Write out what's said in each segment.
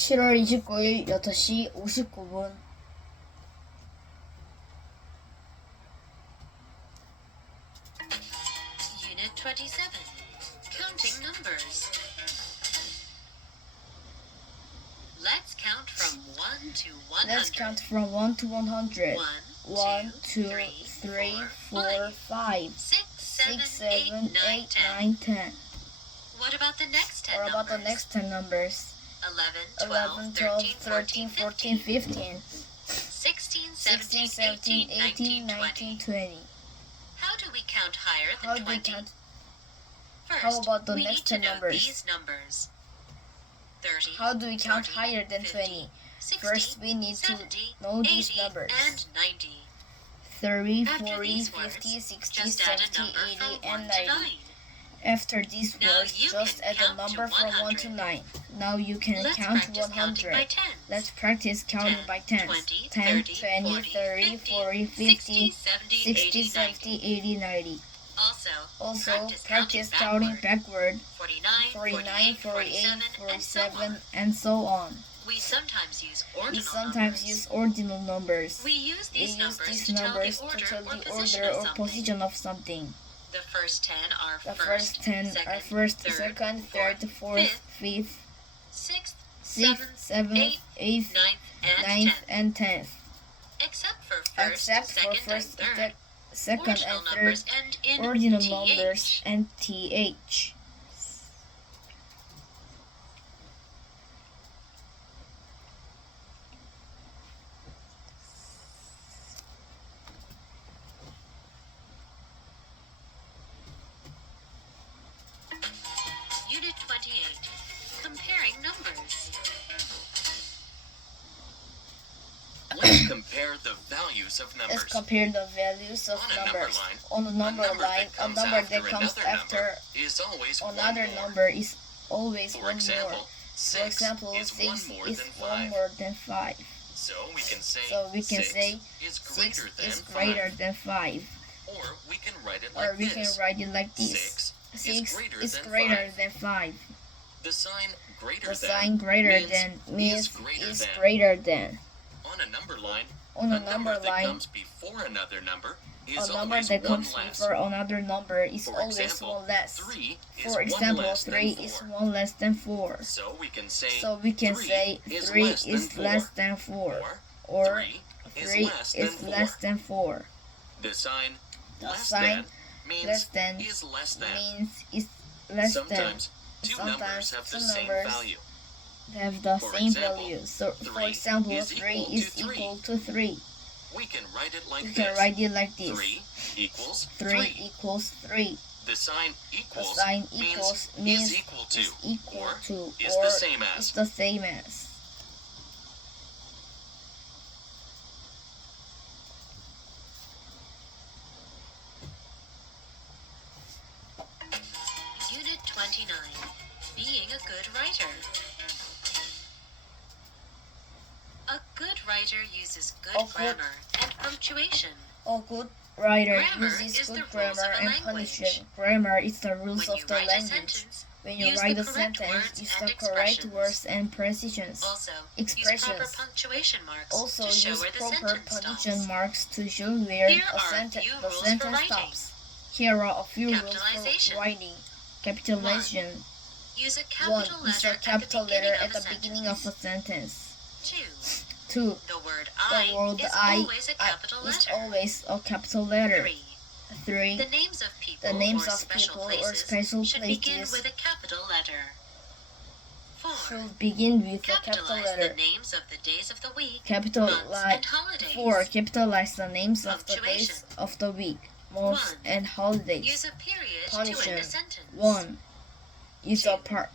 7월 29일 8시 59분. Unit 27. Counting numbers. Let's count from 1 to 100. Let's count from 1 to 100. 1, 2, 3, 4, 5, 6, 6, 7, 7, 8, 8, 9, 9, 10. What about the next 10 Or about numbers? the next 10 numbers? 11, 11, 12, 13, 14, 15, 16, 16, 17, 18, 19, 20. How do we count higher How than do we 20? count? First, How about the we next need to 10 know numbers? these numbers. 30, How do we count 40, higher than 50, 20? 60, First, we need to 70, know these 80, numbers. and 90. 30, After 40, these 50, words, 60, just add a 70, number 80, from 1 and to 90. 9. After these Now words, you just can add a count number to from 1 to 100. 9. Now you can Let's count practice counting 100. by tens. Let's practice counting 10, by tens. 20, 10, 30, 20, 30, 40, 50, 60, 70, 80, 90. Also, practice counting backward. 49, 49, 48, 47, and and so on. we sometimes use We ordinal sometimes numbers. use ordinal numbers. We use We these use numbers these to tell numbers the to order tell or the position order of or something. position of something. The first 10 are The first, 10 second, are first, third, second, third, fourth, fifth, sixth, sixth, seventh, eighth, eighth, ninth, and ninth, 10th. and 10th. Except for first, Except for second, first, and third. second, Ordinal and third. numbers end in Ordinal TH. numbers and th. Unit 28. Comparing numbers. Let's compare the values of numbers. Let's compare the values of On a number numbers. line, On the number line, a number that comes another after number is always one another more. number is always For one example, more. For 6 example, is 6 one more is than one 5. more than 5. So we can say, So we can 6 say is 6 greater than is 5. greater than 5. Or we can write it Or like we this. can write it like this. 6 is greater than 5. The sign greater The than sign greater means than means greater is than. greater than. On a number line, On a a number that line, comes before another number a is number always that one comes less. before another number is For always example, one less. 3 is For one example, less than 3 4. is 1 less than 4. So we can say, So we can 3 say is 3 less is than less 4. than 4. Or Or 3 3 is less than 4. The sign The less sign than means less than is less than. means is less than. Sometimes two numbers have the two same numbers value. have the For same example, value. So, for 3 example, is 3 equal is to 3. equal to 3. We can write it like You this. can write it like this. 3 equals 3 equals 3. The sign The equals sign equals means is equal to, is equal or to, is or the same is as. the same as. Unit 29. Being a good writer. A good writer uses good A good- grammar and punctuation. A good writer Grammar uses is the good rules grammar of a and language. punctuation. Grammar is the rules When of you the write a language. sentence, When you use write the a correct sentence, words use and the correct expressions. words and precisions. Also, Expressions. use proper punctuation marks Also to show use where the proper sentence punctuation stops. marks to show where Here the are a sentence few rules for writing. stops. Here are a few rules Capitalization. for writing. Capitalization. Use a 1. capital Use letter a capital letter at the beginning beginning of a sentence. 2. 2. The word The I word is I always a capital is letter. always a capital letter. 3. 3. The names of people The names or of special people or places special should begin places with a capital letter. 4. should begin with a capital Capitalize letter. the names of the days of the week, months, Capitalize. and holidays. 4. Capitalize the names of the days Punctuation. of the week, months, 1. and holidays. Use a period to Punctuation. end a sentence. 1. Use a 2. part.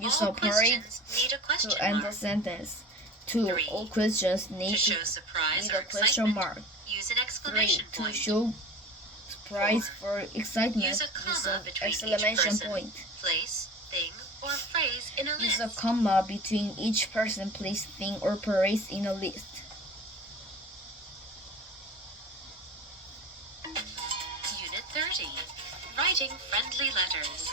Use All a period questions need a question to end the mark. sentence. 2. 3. All questions To need show surprise need or a question excitement, mark. use an 3. exclamation To point. show surprise for excitement, Use a comma an between each exclamation person, point. place, thing, or phrase in a Use list. a comma between each person, place, thing, or phrase in a list. Unit 30. Writing friendly letters.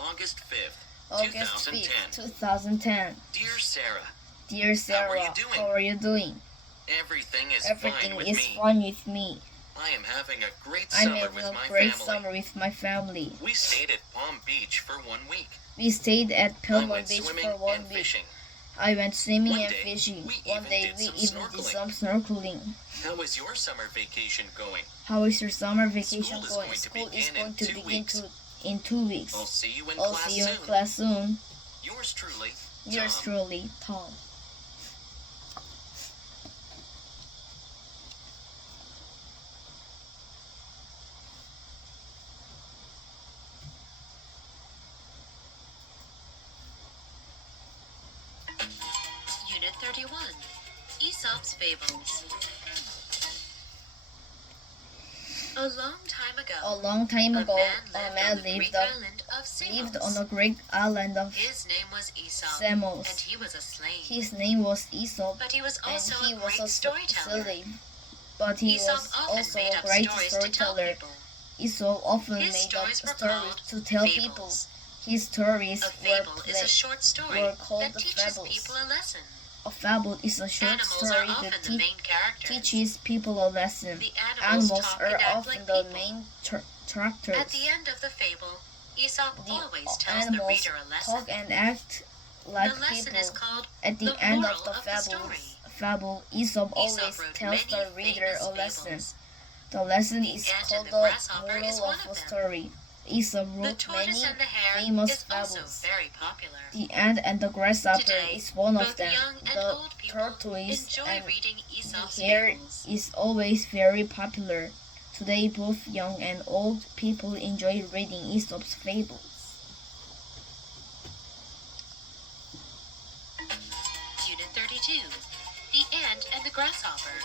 August 5th. August 5th, 2010. 2010. Dear Sarah, Dear Sarah, How are you doing? how are you doing? everything is Everything fine with is me. fine with me. I am having a great I'm summer having with a my great family. summer with my family. We stayed at Palm Beach for 1 week. We stayed at I Palm went Beach swimming for 1 and week. fishing. I went swimming One and day, fishing. we One even day did we some even did snorkeling. some snorkeling. How is your summer vacation going? How is your summer vacation School is going? going to School is begin going in to 2 begin weeks. in 2 weeks. I'll see you in I'll class see you in soon. class soon. Yours truly, Yours Tom. truly, Tom. Unit 31. Aesop's Fables. A long time ago, A long time ago, a man on the lived Greek island of Samos. on the Greek island of His name was Aesop, Samos. and he was a slave. His name was Aesop, But he was and also he a was great a storyteller. slave. But he Aesop was often also made a up great stories to tell storyteller. people. Aesop often His made up stories were stories called to tell people. fables. His stories A fable is a short story were called that teaches fables. people a lesson. A fable is a short Animals story are often that the main characters. teaches people a lesson. The animals Animals talk are and act often like the people. main characters. At the end of the fable, Aesop The always tells the animals reader a lesson. talk and act like the lesson people. is called At the the end moral of the of the story. fable, Aesop always Aesop wrote tells many the reader famous a lesson. fables. The lesson The is Ant called and the the Grasshopper is moral one of of the them. story. Aesop The wrote Tortoise many and the Hare famous is also fables. very popular. The ant and the grasshopper Today, is one of both them. young and The old people tortoise enjoy and reading Aesop's the hare fables. is always very popular. Today, both young and old people enjoy reading Aesop's fables. Unit 32. The Ant and the Grasshopper.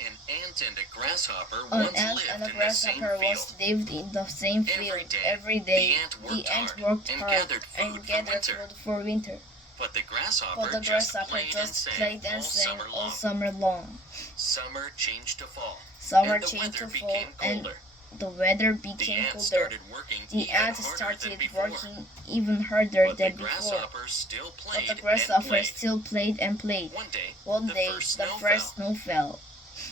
An ant and a grasshopper An once ant lived and a in the same grasshopper field. once lived in the same field. Every day, the ant worked hard and gathered food for winter. But the But grasshopper the just grasshopper played and just sang played and all sang summer all long. summer long. Summer changed to fall. Summer and the changed weather to fall, became and colder. the weather The became ant colder. started working The even ant harder started than before. working even harder But the than before. grasshopper still But played the and grasshopper played. still played and played. One One day, day, the the first first snow snow fell.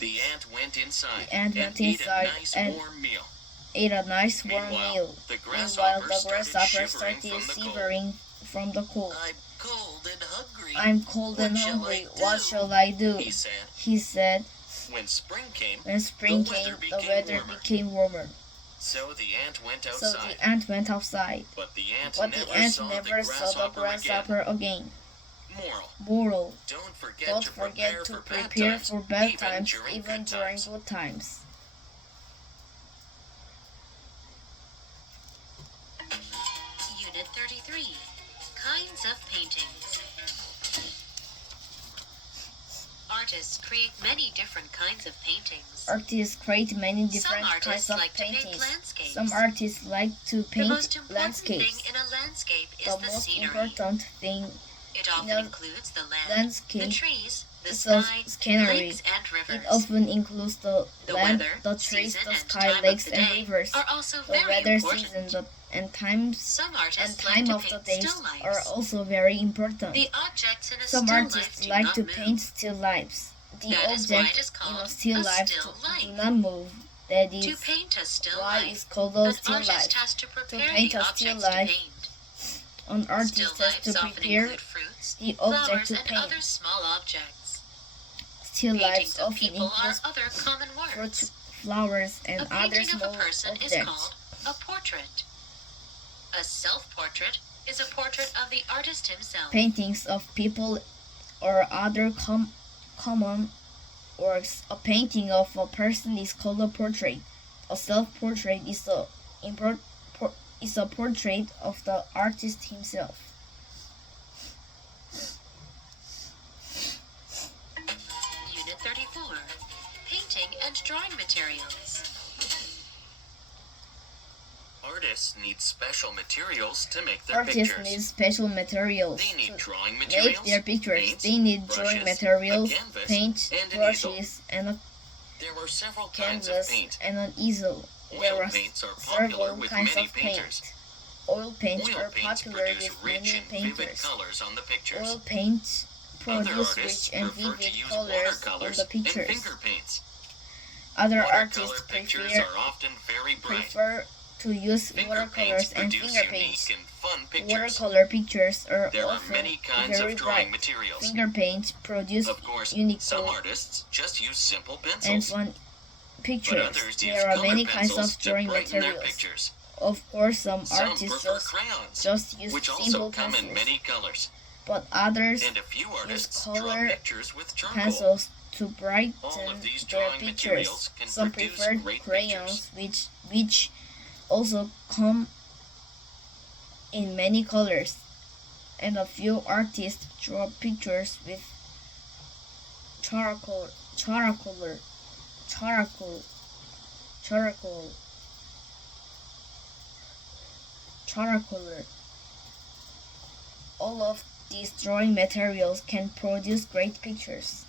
the ant went inside The ant and went ate inside a nice and warm meal. ate a nice warm Meanwhile, meal. the Meanwhile, grasshopper the grasshopper started started shivering from the cold. shivering from the cold. I'm cold and hungry. I'm cold and What shall hungry. I What do?" shall I do? He said. He said. When spring came, When spring The weather came, the became weather warmer. became warmer. so the ant went So outside. the ant went outside. But the ant But never the ant saw never the saw the grasshopper grasshopper again. again. Moral: Moral: Don't forget don't to forget prepare to for bad prepare times, for bad even times, during even good during times. good times. Unit 33. Kinds of paintings. Artists create many different kinds of paintings. Artists create many Some different kinds artists of like to paint paintings. landscapes. Some artists like to The paint most important landscapes. thing in a landscape is The the most scenery. important thing It often in a includes the land, landscape the trees, the is the sky, scenery. lakes, and rivers. It often includes the The land, weather, the trees, season, the and sky, time lakes, of the and day rivers. are also The very weather, important. season, and times Some artists and time like of to the paint days still lifes. are also very important. The objects in a Some still artists life do like not to move. paint still lifes. The That is why it object is in called a still a life still do life. not move. That To is paint a still why life, it's called a an still artist life. has to prepare paint the a still objects life, to paint. An Still artist has lifes to often prepare include fruits, the flowers, object to and paint. other small objects. Still Paintings lives of often people are include other common works. fruits, flowers, and A other painting of small a person is objects. called a portrait. A self-portrait is a portrait of the artist himself. Paintings of people or other common works. A painting of a person is called a portrait. A self-portrait is a portrait of the artist himself. Unit 34. Painting and drawing materials. Artists need special materials to make their Artists pictures. need special materials They need to drawing make materials, their pictures. paint, They need brushes, drawing materials, a canvas, paint, and an brushes, and a There were several kinds of canvas, paint. and an easel. There Oil are paints are popular several with kinds many of painters. paint. Oil paints Oil are paints popular produce with rich many and vivid painters. colors on the pictures. Oil paints Other produce artists rich and prefer to vivid use colors on watercolors the and pictures. finger paints. Other Watercolor artists pictures prefer, are often very bright. prefer to use Finger watercolors paints and produce finger unique paints. and fun pictures. Watercolor pictures are There are often many kinds very of drawing bright. materials. Finger paints produce Of course, unique some colors artists just use simple and pencils, fun but pictures. others use There are color many kinds pencils of to drawing brighten their materials. pictures. Of course, some Some artists prefer crayons, just use which also simple come in pencils, many colors. but others And a few artists draw color pictures with charcoal. pencils to All brighten of these their drawing pictures. materials can Some produce prefer great crayons, which also come in many colors, and a few artists draw pictures with charcoal. All of these drawing materials can produce great pictures.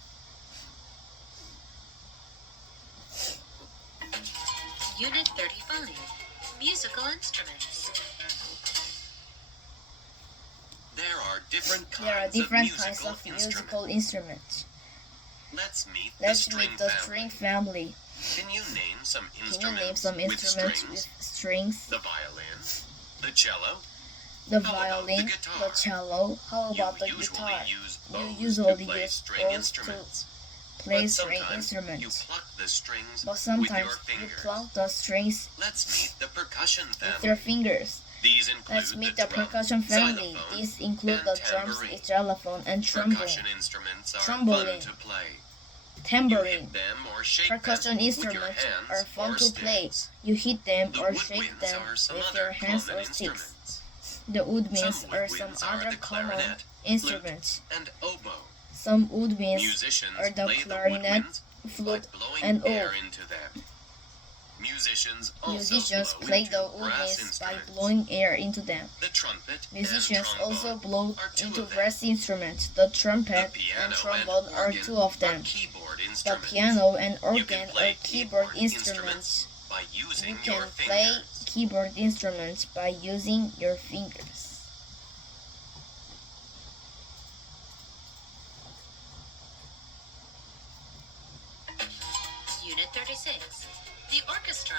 Unit 35. Musical instruments. There are different There are kinds different of kinds musical of instruments. musical instruments. Let's meet Let's the string meet the family. string family. Can you name some Can you instruments, name some with instruments strings? with strings? The violin, the cello. The How about the violin, guitar? the cello. How about the You usually guitar? use You bows usually to play use string bows instruments. to play But string sometimes you instruments. pluck the strings But with sometimes your you fingers. pluck the strings Let's meet the percussion with your family. fingers. These include Let's meet the the drum, percussion family. xylophone, These include and the drums, tambourine. xylophone, and trombone. Percussion instruments are Trombone. fun to play. You Tambourine. hit them or shake Percussion them with your instruments hands are fun or to play. sticks. You hit them The or shake woodwinds them are some with other your hands common or sticks. instruments. The woodwinds Some are some woodwinds are other the common clarinet, instruments. and oboe. Some woodwinds Musicians are the play clarinet, the woodwinds flute, by blowing and air oud. into them. Musicians also Musicians blow play into the brass woodwinds by instruments. blowing air into them. The trumpet Musicians and also trombone blow are two into of them. brass instruments. The trumpet The piano and trombone are organ two of are them. keyboard The instruments. piano and You organ can are play keyboard keyboard instruments. by using You your can play fingers. keyboard instruments by using your fingers. Unit 36. The orchestra.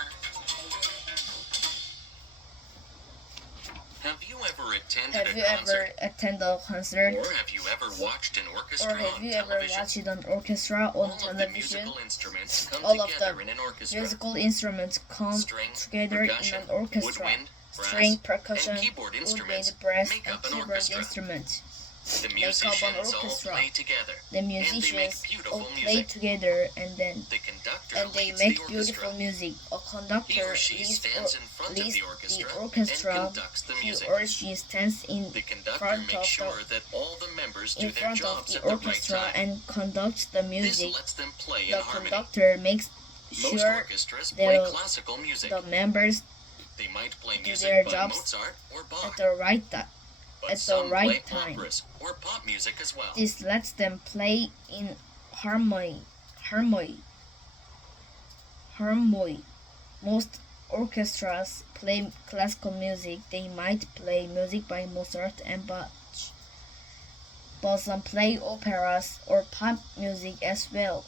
Have you ever attended Have a you concert? ever attended a concert? Or have you ever watched an orchestra Or have on you ever television? watched an orchestra on All of the television? musical instruments come All of together the in an orchestra. Musical instruments come String, together in percussion, an orchestra. woodwind, brass, String, percussion, and keyboard instruments woodwind, brass, make and up an keyboard orchestra. instruments. The make up an musicians all orchestra. play together. The they make musicians beautiful all play music. together and The conductor they leads make the orchestra. beautiful music. A He conductor or she leads stands in front of leads the orchestra, the orchestra. and conducts the He music. or she stands in The conductor front makes of sure that all the members do in their front of jobs the at the right orchestra time. and conducts the This music. lets them play in The harmony. conductor makes Most sure orchestras play the- classical music. the members They might play do music their by jobs Mozart or at Bach, the right time. but at the some right play time. operas or pop music as well. This lets them play in harmony. Most orchestras play classical music. They might play music by Mozart and Bach, but some play operas or pop music as well.